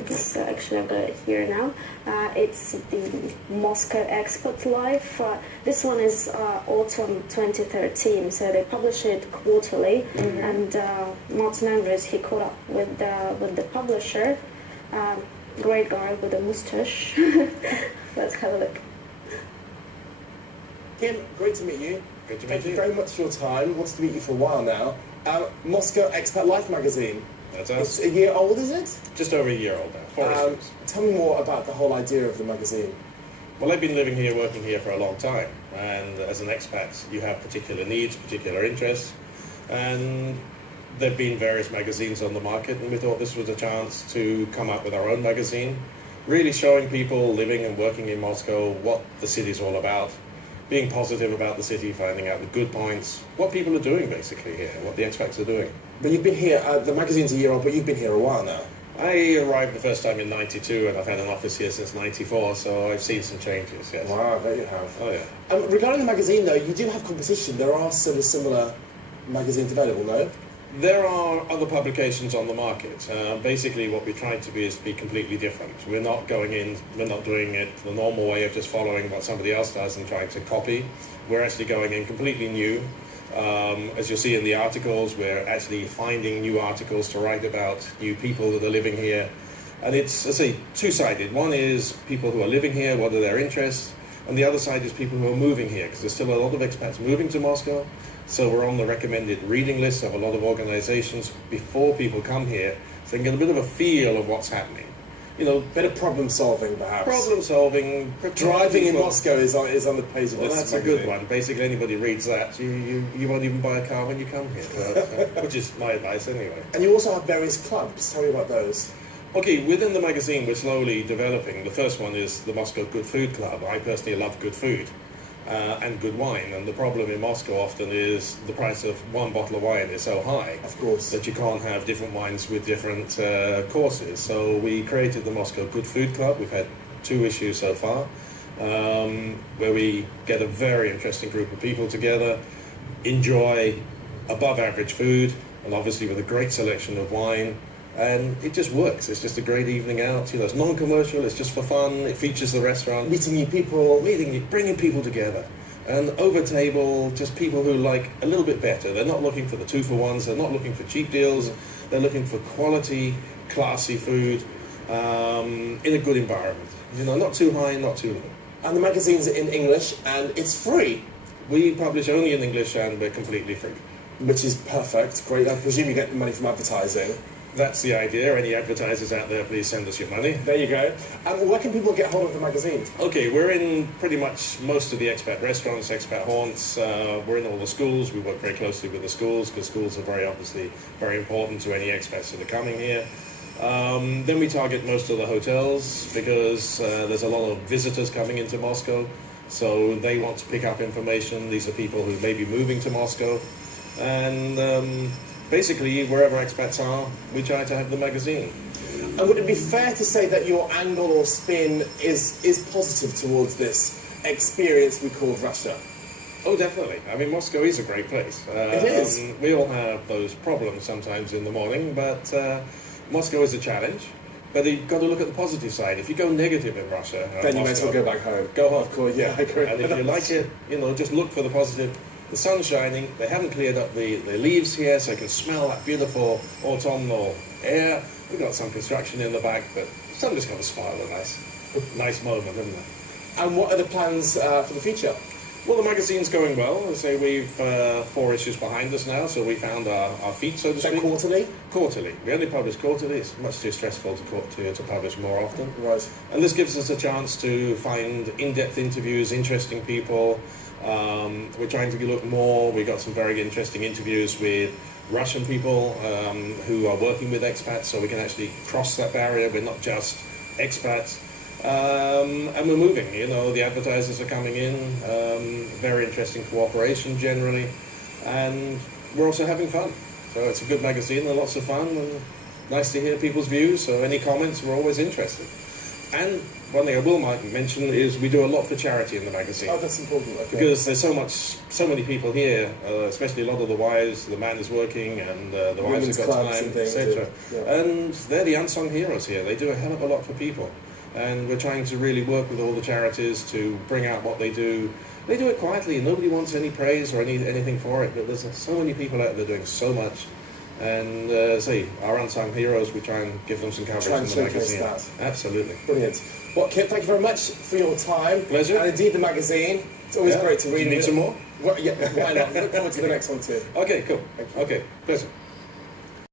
It's actually I've got it here now. It's the Moscow Expat Life. This one is autumn 2013, so they publish it quarterly. And Martin Andrews, he caught up with the publisher. Great guy with a moustache. Let's have a look. Kim, great to meet you. Good to meet you. Thank you very much for your time. Wanted to meet you for a while now. Moscow Expat Life magazine. That's us. It's a year old, is it? Just over a year old now. 4 issues. Tell me more about the whole idea of the magazine. Well, I've been living here, working here for a long time, and as an expat, you have particular needs, particular interests, and there have been various magazines on the market, and we thought this was a chance to come up with our own magazine, really showing people living and working in Moscow what the city's all about, being positive about the city, finding out the good points, what people are doing basically here, what the expats are doing. But you've been here, the magazine's a year old, but you've been here a while now. I arrived the first time in '92, and I've had an office here since '94, so I've seen some changes, yes. Wow, there you have. Oh, yeah. Regarding the magazine, though, you do have competition. There are sort of similar magazines available, no? There are other publications on the market. Basically, what we're trying to be is to be completely different. We're not going in, we're not doing it the normal way of just following what somebody else does and trying to copy. We're actually going in completely new. As you'll see in the articles, we're actually finding new articles to write about new people that are living here. And it's, I say, two-sided. One is people who are living here, what are their interests? And the other side is people who are moving here, because there's still a lot of expats moving to Moscow. So we're on the recommended reading list of a lot of organizations before people come here, so they can get a bit of a feel of what's happening. You know, Bit of problem solving, perhaps. problem solving. Driving in Moscow is on the page of Well, this that's a magazine. good one. Basically, anybody reads that, you won't even buy a car when you come here, which is my advice anyway. And you also have various clubs. Tell me about those. Okay, within the magazine, we're slowly developing. The first one is the Moscow Good Food Club. I personally love good food and good wine. And the problem in Moscow often is the price of one bottle of wine is so high, Of course. that you can't have different wines with different courses. So we created the Moscow Good Food Club. We've had 2 issues so far, where we get a very interesting group of people together, enjoy above average food, and obviously with a great selection of wine. And it just works. It's just a great evening out. You know, it's non-commercial. It's just for fun. It features the restaurant. Meeting new people. Bringing people together. And over table, just people who like a little bit better. They're not looking for the 2-for-1s. They're not looking for cheap deals. They're looking for quality, classy food in a good environment. You know, not too high, not too low. And the magazine's in English, and it's free, We publish only in English, and we're completely free. which is perfect. Great. I presume you get money from advertising. That's the idea. Any advertisers out there, please send us your money. There you go. Where can people get hold of the magazine? Okay, we're in pretty much most of the expat restaurants, expat haunts. We're in all the schools. We work very closely with the schools, because schools are obviously very important to any expats that are coming here. Then we target most of the hotels, because there's a lot of visitors coming into Moscow, so they want to pick up information. These are people who may be moving to Moscow, and basically wherever expats are, we try to have the magazine. And would it be fair to say that your angle or spin is positive towards this experience we call Russia? Oh, definitely. I mean, Moscow is a great place. It is. We all have those problems sometimes in the morning, but Moscow is a challenge. But you've got to look at the positive side. If you go negative in Russia, Then you may as well go back home. Go home, of course, yeah, I agree. And if you like it, you know, just look for the positive. The sun's shining. They haven't cleared up the leaves here, so you can smell that beautiful autumnal air. We've got some construction in the back, but somebody's got to smile a nice moment, isn't it? And what are the plans for the future? Well, the magazine's going well. I say we've 4 issues behind us now, so we found our feet, so to Is that speak. quarterly? Quarterly. We only publish quarterly. It's much too stressful to publish more often. Right. And this gives us a chance to find in-depth interviews, interesting people. We're trying to look more. We got some very interesting interviews with Russian people who are working with expats, so we can actually cross that barrier. We're not just expats. And we're moving, you know, the advertisers are coming in, very interesting cooperation generally, and we're also having fun. So it's a good magazine and lots of fun, and nice to hear people's views, so any comments, we're always interested. And one thing I will mention is we do a lot for charity in the magazine. Oh, that's important. Okay. Because there's so many people here, especially a lot of the wives. The man is working, and the wives have got time, etc. And they're the unsung heroes here. They do a hell of a lot for people, and we're trying to really work with all the charities to bring out what they do. They do it quietly. Nobody wants any praise or anything for it. But there's so many people out there doing so much. And our unsung heroes, we try and give them some coverage in the magazine. That. Absolutely. Brilliant. Well, Kip, thank you very much for your time. Pleasure. And indeed the magazine. It's always great to read. Do you need some more? Well, yeah, why not? Look forward to the next one too. Okay, cool. Okay, pleasure.